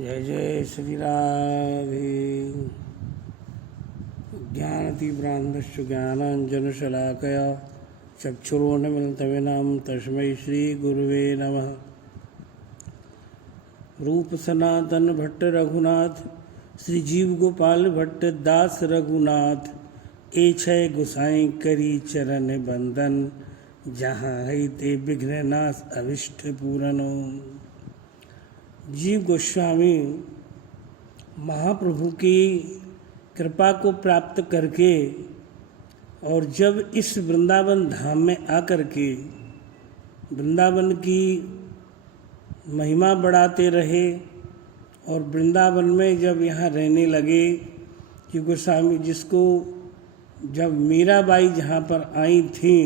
जय जय श्री राधे। ज्ञानतीव्रान्धश्च ज्ञानाञ्जनशलाकया चक्षुरोन्मिलितमेनं तस्मै श्रीगुरुवे नमः। रूप सनातन भट्ट रघुनाथ श्री जीव गोपाल भट्ट दास रघुनाथ ए छय गुसाई करी चरण बंदन जहाँ है ते विघ्न नाश अभिष्ट पूरनो। जीव गोस्वामी महाप्रभु की कृपा को प्राप्त करके और जब इस वृंदावन धाम में आकर के वृंदावन की महिमा बढ़ाते रहे और वृंदावन में जब यहाँ रहने लगे कि गोस्वामी जिसको जब मीराबाई जहाँ पर आई थी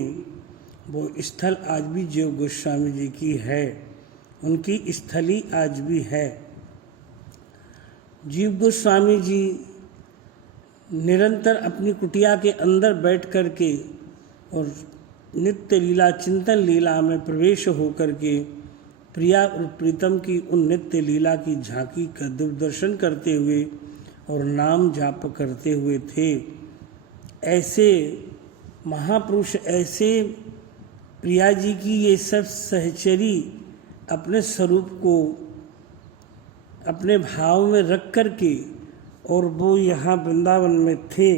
वो स्थल आज भी जीव गोस्वामी जी की है, उनकी स्थली आज भी है। जीव गोस्वामी जी निरंतर अपनी कुटिया के अंदर बैठ कर के और नित्य लीला चिंतन लीला में प्रवेश होकर के प्रिया और प्रीतम की उन नित्य लीला की झांकी का दूरदर्शन करते हुए और नाम जाप करते हुए थे। ऐसे महापुरुष, ऐसे प्रिया जी की ये सब सहचरी अपने स्वरूप को अपने भाव में रख कर के और वो यहाँ वृंदावन में थे।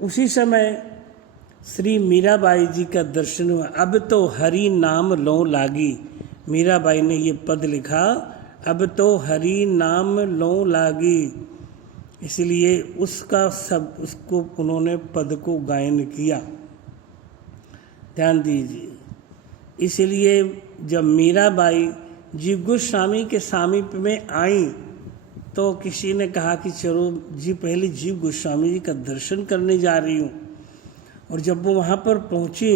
उसी समय श्री मीराबाई जी का दर्शन हुआ। अब तो हरि नाम लो लागी, मीराबाई ने ये पद लिखा, अब तो हरि नाम लो लागी। इसलिए उसको उन्होंने पद को गायन किया। ध्यान दीजिए। इसलिए जब मीराबाई जीव गोस्वामी के समीप में आई तो किसी ने कहा कि चलो जी पहले जीव गोस्वामी जी का दर्शन करने जा रही हूँ। और जब वो वहाँ पर पहुँची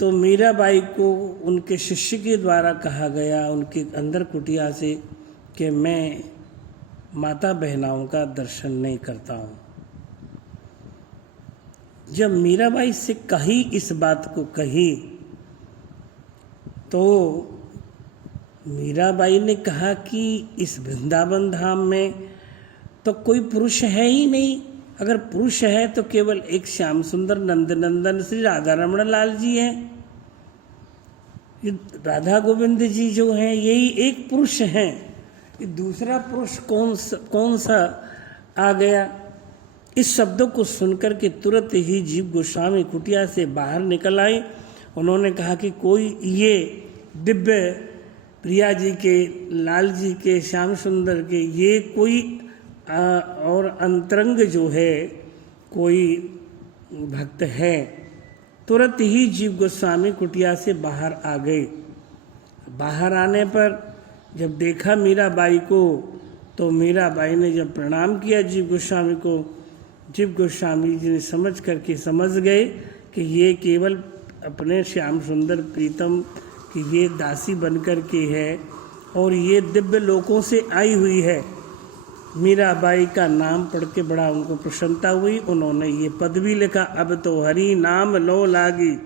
तो मीराबाई को उनके शिष्य के द्वारा कहा गया, उनके अंदर कुटिया से, कि मैं माता बहनाओं का दर्शन नहीं करता हूँ। जब मीराबाई से कही इस बात को कही तो मीराबाई ने कहा कि इस वृंदावन धाम में तो कोई पुरुष है ही नहीं। अगर पुरुष है तो केवल एक श्याम सुंदर नंदनंदन श्री राधा रमण लाल जी हैं। ये राधा गोविंद जी जो हैं यही एक पुरुष हैं। ये दूसरा पुरुष कौन सा आ गया। इस शब्दों को सुनकर के तुरंत ही जीव गोस्वामी कुटिया से बाहर निकल आई। उन्होंने कहा कि कोई ये दिव्य प्रिया जी के, लाल जी के, श्याम सुंदर के ये कोई और अंतरंग जो है कोई भक्त है। तुरंत ही जीव गोस्वामी कुटिया से बाहर आ गए। बाहर आने पर जब देखा मीराबाई को तो मीराबाई ने जब प्रणाम किया जीव गोस्वामी को, जीव गोस्वामी जी ने समझ गए कि ये केवल अपने श्याम सुंदर प्रीतम की ये दासी बनकर के है और ये दिव्य लोकों से आई हुई है। मीराबाई का नाम पढ़ के बड़ा उनको प्रसन्नता हुई। उन्होंने ये पद भी लिखा, अब तो हरि नाम लो लागी।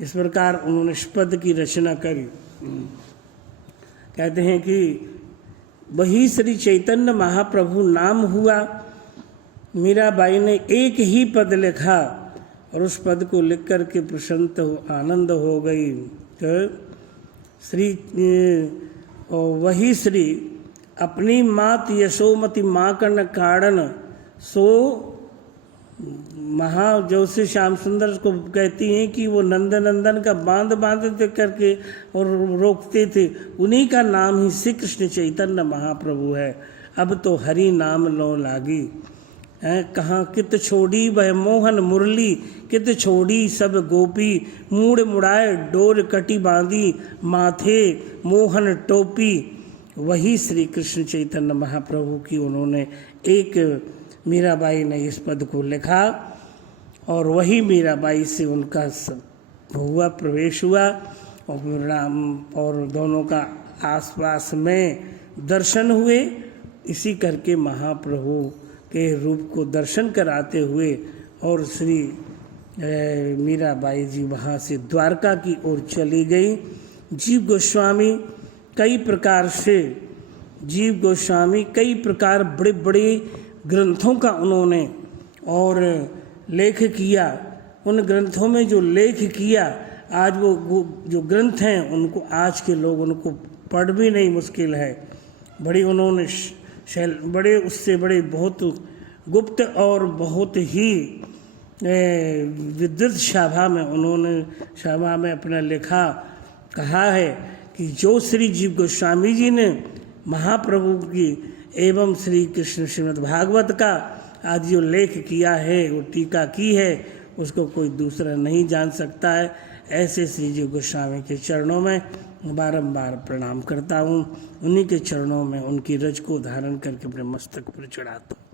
इस प्रकार उन्होंने इस पद की रचना करी। कहते हैं कि वही श्री चैतन्य महाप्रभु नाम हुआ। मीराबाई ने एक ही पद लिखा और उस पद को लिख कर के प्रसन्न आनंद हो गई। तो वही श्री अपनी मात यशोमती माँ कर्ण कारण सो जो से श्याम सुंदर को कहती हैं कि वो नंदनंदन का बांधते करके और रोकते थे, उन्हीं का नाम ही श्री कृष्ण चैतन्य महाप्रभु है। अब तो हरि नाम लो लागी। कहाँ कित छोड़ी वह मोहन मुरली, कित छोड़ी सब गोपी, मूड़ मुड़ाए डोर कटी बांधी, माथे मोहन टोपी। वही श्री कृष्ण चैतन्य महाप्रभु की उन्होंने एक मीराबाई ने इस पद को लिखा और वही मीराबाई से उनका हुआ प्रवेश हुआ और दोनों का आसपास में दर्शन हुए। इसी करके महाप्रभु के रूप को दर्शन कराते हुए और श्री मीराबाई जी वहाँ से द्वारका की ओर चली गई। जीव गोस्वामी कई प्रकार से जीव गोस्वामी कई प्रकार बड़े बड़े ग्रंथों का उन्होंने और लेख किया। उन ग्रंथों में जो लेख किया, आज वो जो ग्रंथ हैं उनको आज के लोग उनको पढ़ भी नहीं मुश्किल है। बड़ी उन्होंने बड़े उससे बड़े बहुत गुप्त और बहुत ही विद्युत सभा में अपना लिखा कहा है कि जो श्री जीव गोस्वामी जी ने महाप्रभु की एवं श्री कृष्ण श्रीमद् भागवत का आज जो लेख किया है, वो टीका की है, उसको कोई दूसरा नहीं जान सकता है। ऐसे श्री जीव गोस्वामी के चरणों में बारंबार प्रणाम करता हूँ। उन्हीं के चरणों में उनकी रज को धारण करके अपने मस्तक पर चढ़ाता हूँ।